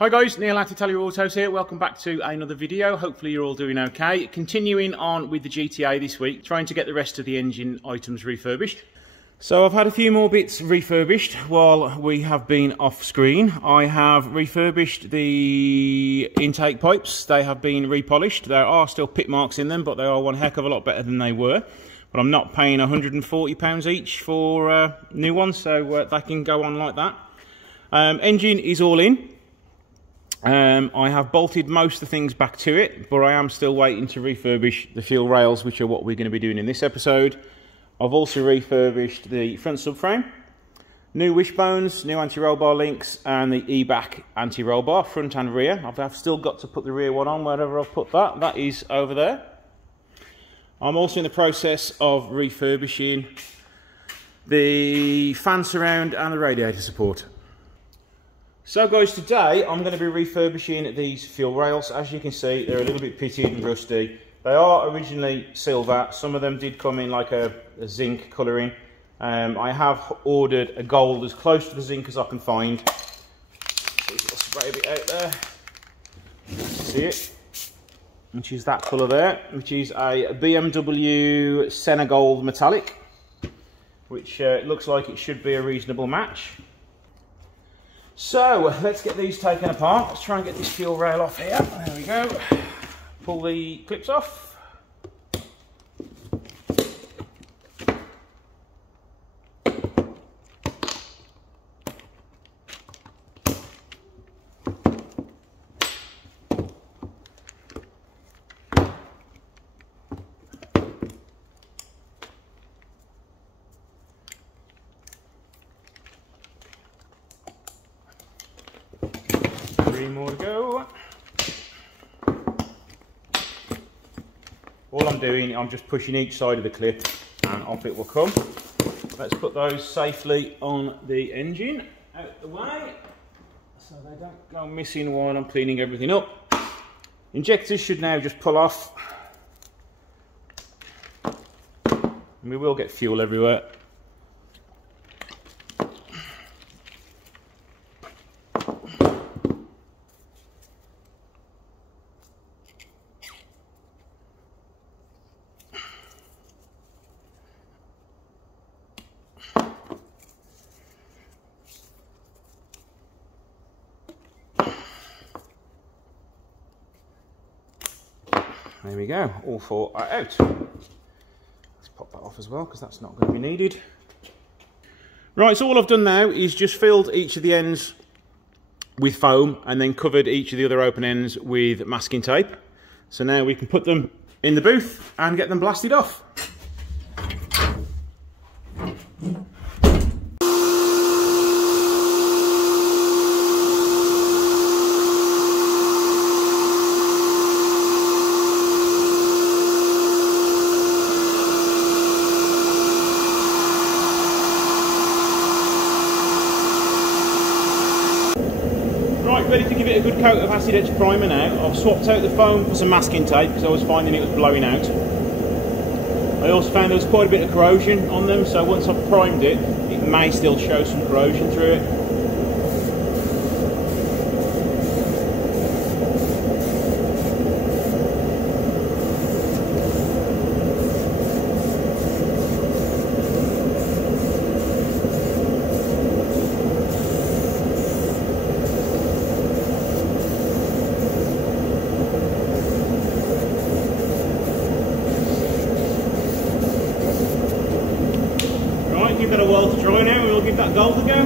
Hi guys, Neil at Italia Autos here. Welcome back to another video. Hopefully you're all doing okay. Continuing on with the GTA this week, trying to get the rest of the engine items refurbished. So I've had a few more bits refurbished while we have been off screen. I have refurbished the intake pipes. They have been repolished. There are still pit marks in them, but they are one heck of a lot better than they were. But I'm not paying £140 each for new ones, so they can go on like that. Engine is all in. I have bolted most of the things back to it, but I am still waiting to refurbish the fuel rails, which are what we're going to be doing in this episode. I've also refurbished the front subframe, new wishbones, new anti-roll bar links, and the E-back anti-roll bar, front and rear. I've still got to put the rear one on wherever I've put that. That is over there. I'm also in the process of refurbishing the fan surround and the radiator support. So guys, today I'm going to be refurbishing these fuel rails. As you can see, they're a little bit pitted and rusty. They are originally silver. Some of them did come in like a zinc colouring. I have ordered a gold as close to the zinc as I can find. So I'll spray a bit out there. See it? Which is that colour there, which is a BMW Senna Gold Metallic, which looks like it should be a reasonable match. So let's get these taken apart. Let's try and get this fuel rail off here. There we go. Pull the clips off. More to go. All I'm doing, I'm just pushing each side of the clip and off it will come. Let's put those safely on the engine, out the way, so they don't go missing while I'm cleaning everything up. Injectors should now just pull off. And we will get fuel everywhere. There we go, all four are out. Let's pop that off as well because that's not going to be needed. Right, so all I've done now is just filled each of the ends with foam and then covered each of the other open ends with masking tape. So now we can put them in the booth and get them blasted off. Ready to give it a good coat of acid etch primer now. I've swapped out the foam for some masking tape because I was finding it was blowing out. I also found there was quite a bit of corrosion on them, so once I've primed it, it may still show some corrosion through it. Give that a while to dry now and we'll give that gold a go.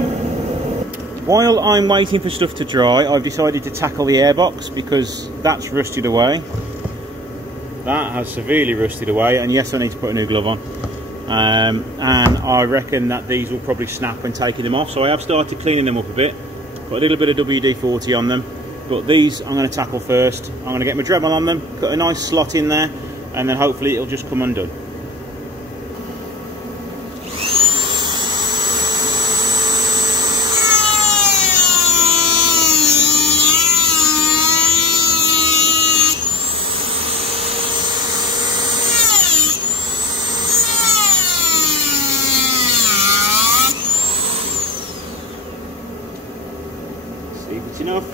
While I'm waiting for stuff to dry, I've decided to tackle the airbox because that's rusted away. That has severely rusted away, and yes, I need to put a new glove on. And I reckon that these will probably snap when taking them off, so I have started cleaning them up a bit. Put a little bit of WD-40 on them, but these I'm going to tackle first. I'm going to get my Dremel on them, put a nice slot in there, and then hopefully it'll just come undone. See if it's enough.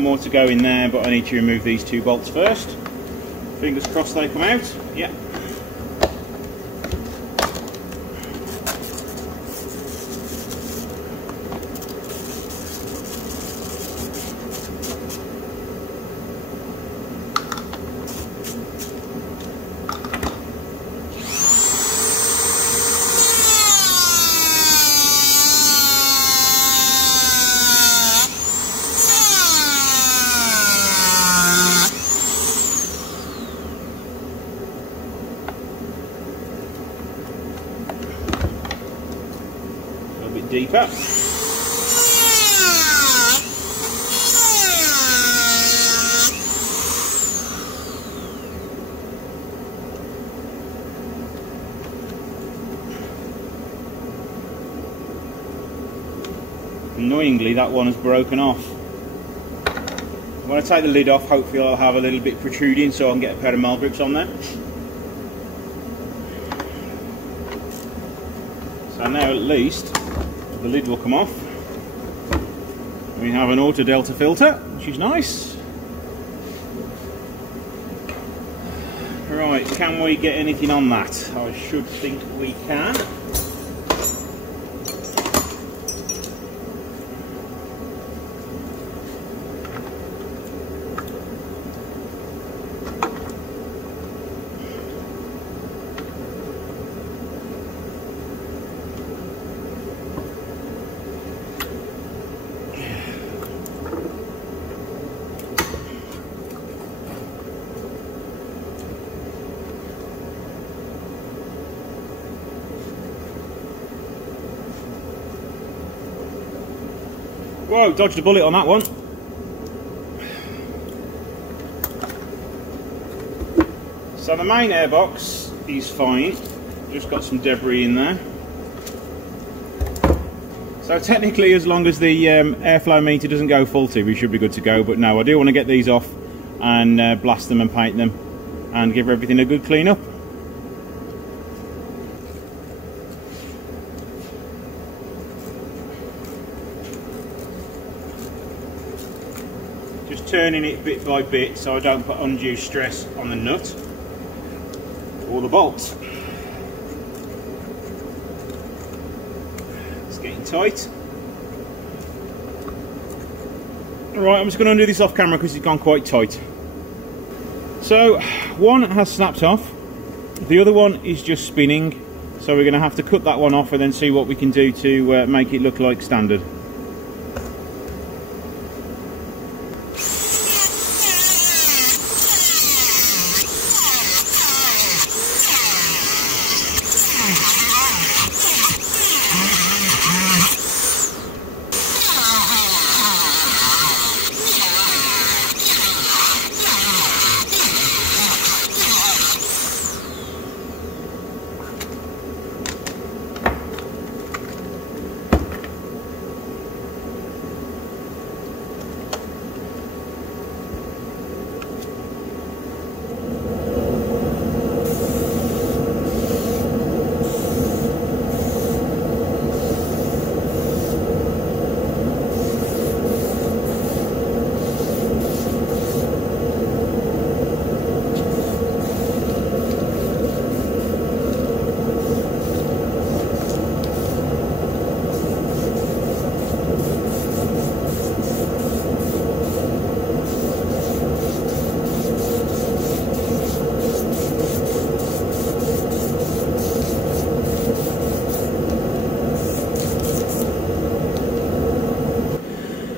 one more to go in there, but I need to remove these 2 bolts first. Fingers crossed they come out. Yeah. Deeper. Annoyingly, that one has broken off. When I take the lid off, hopefully I'll have a little bit protruding so I can get a pair of mall grips on there. So now at least the lid will come off. We have an auto delta filter, which is nice. Right, can we get anything on that? I should think we can. Whoa, dodged a bullet on that one. So the main airbox is fine, just got some debris in there. So technically, as long as the airflow meter doesn't go faulty, we should be good to go. But no, I do want to get these off and blast them and paint them and give everything a good clean up. Just turning it bit by bit so I don't put undue stress on the nut or the bolt. It's getting tight. Right, I'm just going to undo this off camera because it's gone quite tight. So one has snapped off, the other one is just spinning, so we're going to have to cut that one off and then see what we can do to make it look like standard.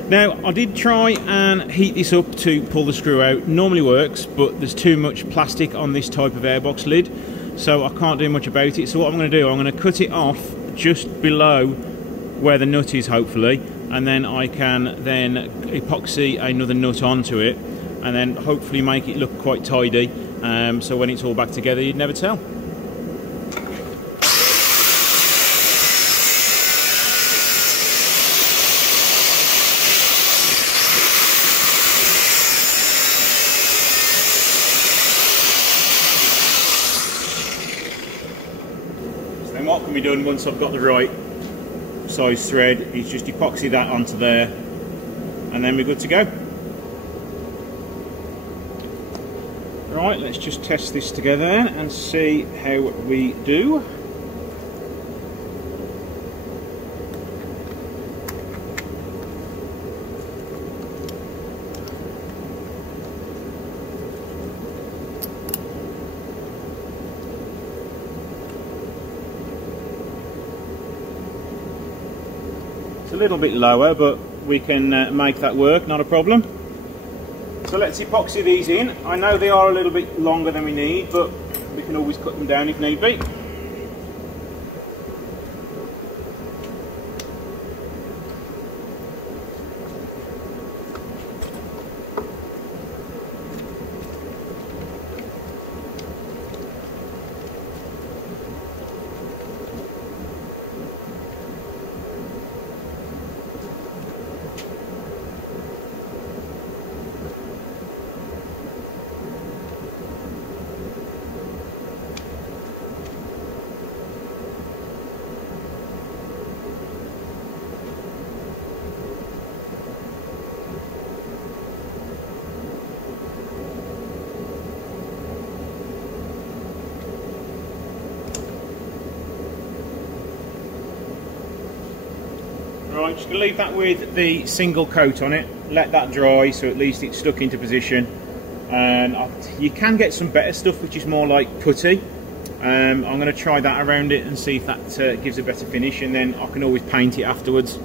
Now, I did try and heat this up to pull the screw out. Normally works, but there's too much plastic on this type of airbox lid, so I can't do much about it. So what I'm going to do, I'm going to cut it off just below where the nut is, hopefully, and then I can then epoxy another nut onto it, and then hopefully make it look quite tidy, so when it's all back together, you'd never tell. What can be done once I've got the right size thread is just epoxy that onto there, and then we're good to go. Right, let's just test this together and see how we do. It's a little bit lower, but we can make that work, not a problem. So let's epoxy these in. I know they are a little bit longer than we need, but we can always cut them down if need be. Right, just going to leave that with the single coat on it, let that dry so at least it's stuck into position. And you can get some better stuff which is more like putty. I'm going to try that around it and see if that gives a better finish, and then I can always paint it afterwards.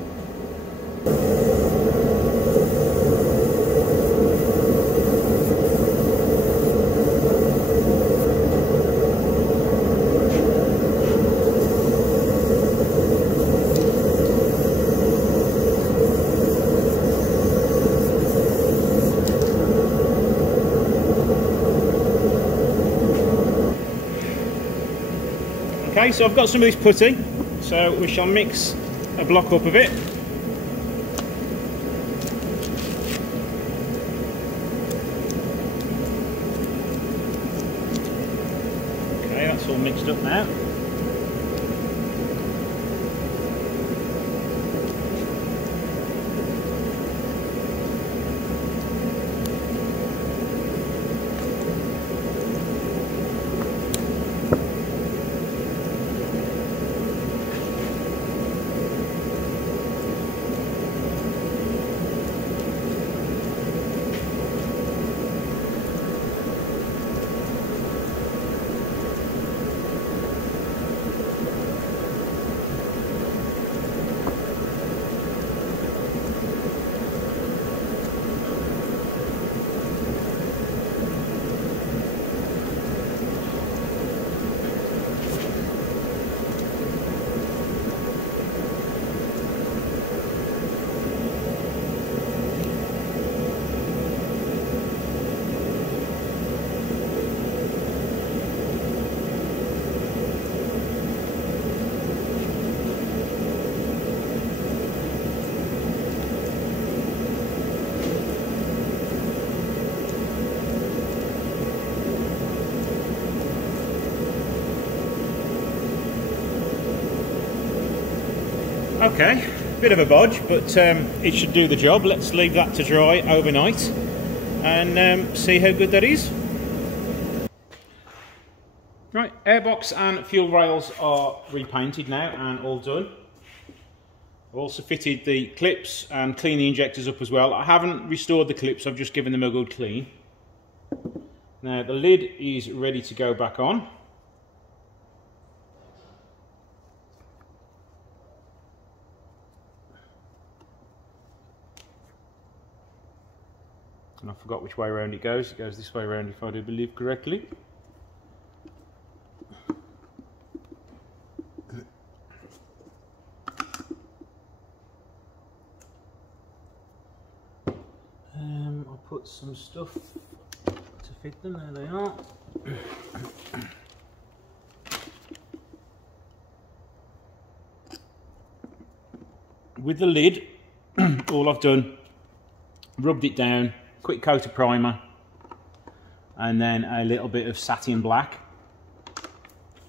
Okay, so I've got some of this putty, so we shall mix a block up of it. Okay, that's all mixed up now. Okay, bit of a bodge, but it should do the job. Let's leave that to dry overnight and see how good that is. Right, airbox and fuel rails are repainted now and all done. I've also fitted the clips and cleaned the injectors up as well. I haven't restored the clips, I've just given them a good clean. Now the lid is ready to go back on. And I forgot which way around it goes. It goes this way around if I do believe correctly. I'll put some stuff to fit them. There they are. With the lid, all I've done, rubbed it down, quick coat of primer, and then a little bit of satin black,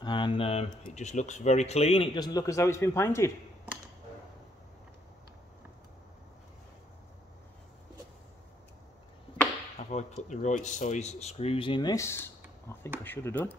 and it just looks very clean. It doesn't look as though it's been painted. Have I put the right size screws in this. I think I should have done.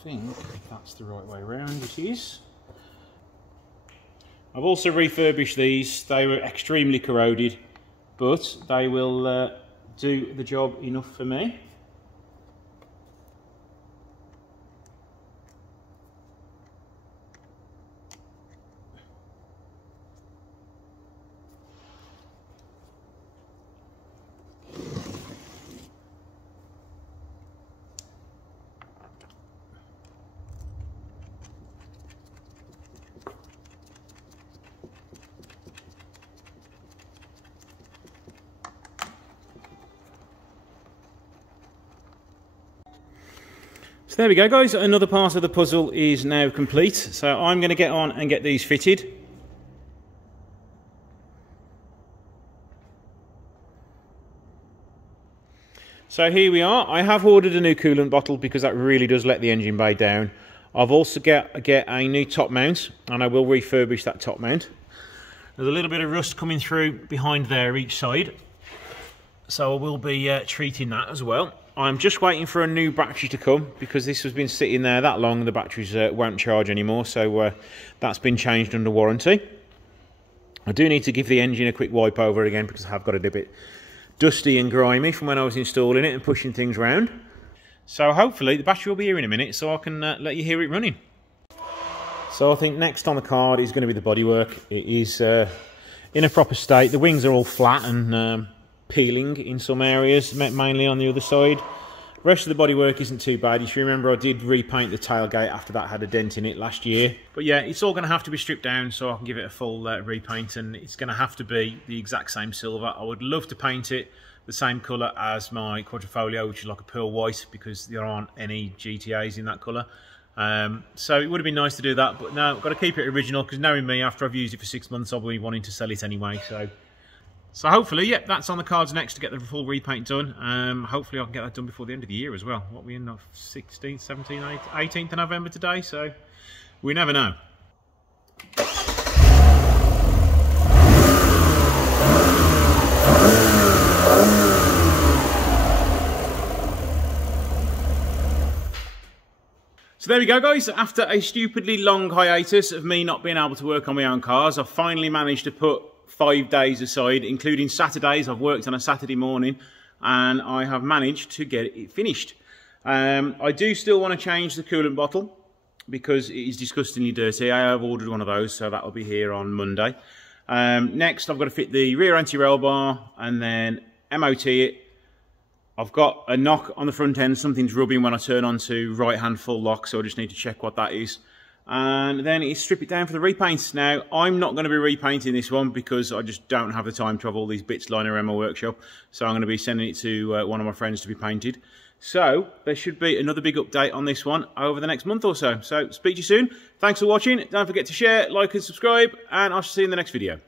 I think that's the right way around. It is. I've also refurbished these. They were extremely corroded, but they will do the job enough for me. So there we go, guys, another part of the puzzle is now complete. So I'm going to get on and get these fitted. So here we are. I have ordered a new coolant bottle because that really does let the engine bay down. I've also get a new top mount, and I will refurbish that top mount. There's a little bit of rust coming through behind there each side, so I will be treating that as well. I'm just waiting for a new battery to come because this has been sitting there that long, the batteries won't charge anymore, so that's been changed under warranty. I do need to give the engine a quick wipe over again because I have got it a bit dusty and grimy from when I was installing it and pushing things around. So hopefully the battery will be here in a minute so I can let you hear it running. So I think next on the card is going to be the bodywork. It is in a proper state. The wings are all flat and peeling in some areas, mainly on the other side. The rest of the bodywork isn't too bad. You should remember I did repaint the tailgate after that had a dent in it last year. But yeah, it's all going to have to be stripped down so I can give it a full repaint, and it's going to have to be the exact same silver. I would love to paint it the same colour as my Quadrifoglio, which is like a pearl white, because there aren't any GTAs in that colour. So it would have been nice to do that, but no, I've got to keep it original because knowing me, after I've used it for 6 months, I'll be wanting to sell it anyway. So hopefully, yeah, that's on the cards next to get the full repaint done. Hopefully I can get that done before the end of the year as well. What are we in, 16th, 17th, 18th of November today, so we never know. So there we go, guys. After a stupidly long hiatus of me not being able to work on my own cars, I've finally managed to put 5 days aside, including Saturdays. I've worked on a Saturday morning and I have managed to get it finished. I do still want to change the coolant bottle because it is disgustingly dirty. I have ordered one of those, so that will be here on Monday. Next, I've got to fit the rear anti-rail bar and then MOT it. I've got a knock on the front end. Something's rubbing when I turn on to right-hand full lock, so I just need to check what that is. And then it's strip it down for the repaints. Now, I'm not going to be repainting this one because I just don't have the time to have all these bits lying around my workshop. So I'm going to be sending it to one of my friends to be painted. So there should be another big update on this one over the next month or so. So speak to you soon. Thanks for watching. Don't forget to share, like and subscribe, and I shall see you in the next video.